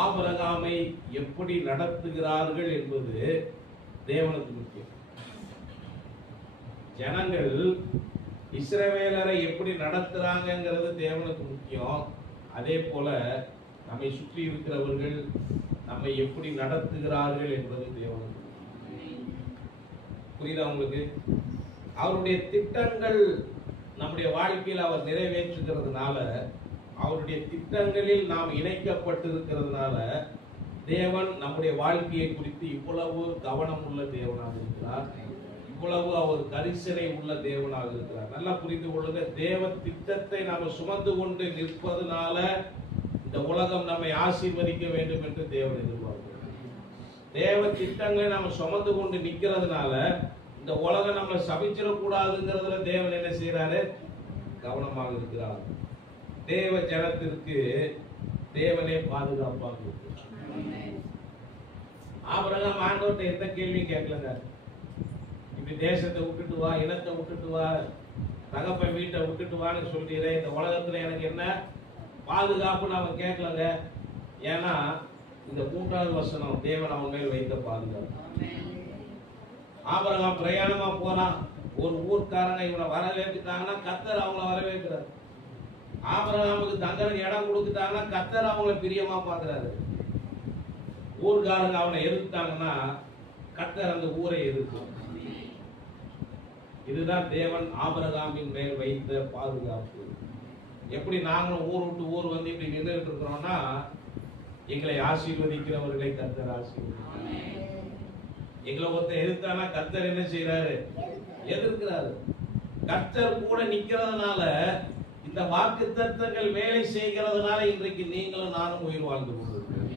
ஆபிரகாமை எப்படி நடத்துகிறார்கள் என்பது தேவனுக்கு முக்கியம். ஜனங்கள் இஸ்ரவேலரை எப்படி நடத்துறாங்கிறது தேவனுக்கு முக்கியம். அதே போல நம்மை சுற்றி இருக்கிறவர்கள் நம்மை எப்படி நடத்துகிறார்கள் என்பது தேவனுக்கு முக்கியம். புரியுதா உங்களுக்கு? அவருடைய திட்டங்கள் நம்முடைய வாழ்க்கையில் அவர் நிறைவேற்றுகிறதுனால, அவருடைய திட்டங்களில் நாம் இணைக்கப்பட்டிருக்கிறதுனால தேவன் நம்முடைய வாழ்க்கையை குறித்து இவ்வளவு கவனம் உள்ள தேவனாக இருக்கிறார், இவ்வளவு அவர் கரிசனை உள்ள தேவனாக இருக்கிறார். நல்லா புரிந்து கொள்ளுங்க. தேவ திட்டத்தை நாம் சுமந்து கொண்டு நிற்பதனால இந்த உலகம் நம்மை ஆசீர்வதிக்க வேண்டும் என்று தேவன் எதிர்பார்க்கிறார். தேவ திட்டங்களை நாம் சுமந்து கொண்டு நிற்கிறதுனால இந்த உலகம் நம்மளை சபிச்சிடக்கூடாதுங்கிறதுல தேவன் என்ன செய்யறாரு? கவனமாக இருக்கிறார். தேவ ஜனத்திற்கு தேவனே பாதுகாப்பாக இருக்கிறார். ஆபிரகாம் ஆண்டவர்கிட்ட எந்த கேள்வியும் கேட்கலங்க. இப்படி தேசத்தை விட்டுட்டு வா, இனத்தை விட்டுட்டு வா, தகப்பன் வீட்டை விட்டுட்டு வான்னு சொல்றீரே, இந்த உலகத்துல எனக்கு என்ன பாதுகாப்புன்னு அவன் கேட்கலங்க. ஏன்னா இந்த 3வது வசனம் தேவன் அவன் மேல் வைத்த பாதுகாப்பு. ஆபிரகாம் பிரயாணமா போறான். ஒரு ஊர்க்காரங்க இவனை வரவேற்கிறாங்கன்னா கர்த்தர் அவங்கள வரவேற்கிறார். ஆபிரகாமுக்கு தங்களுக்கு இடம் கொடுத்துட்டாங்கன்னா கர்த்தர் அவங்கள பிரியமா பாக்குறாரு. ஊர்காரங்க அவனை எதிர்த்தாங்கன்னா கர்த்தர் அந்த ஊரை எதிர்க்கும். இதுதான் தேவன் ஆபிரகாமின் மேல் வைத்த பாதுகாப்பு. எப்படி நாங்களும் ஊர் விட்டு ஊர் வந்து இப்படி நின்றுட்டு இருக்கிறோம்னா, எங்களை ஆசீர்வதிக்கிறவர்களை கர்த்தர் ஆசீர்வதிக்கிறார். எங்களை ஒருத்தர் எதிர்த்தானா கர்த்தர் என்ன செய்யறாரு? எதிர்க்கிறாரு. கர்த்தர் கூட நிக்கிறதுனால, இந்த வாக்குத்தத்தங்கள் வேலை செய்கிறதுனால இன்றைக்கு நீங்களும் நானும் உயிர் வாழ்ந்து கொண்டிருக்கிறோம்.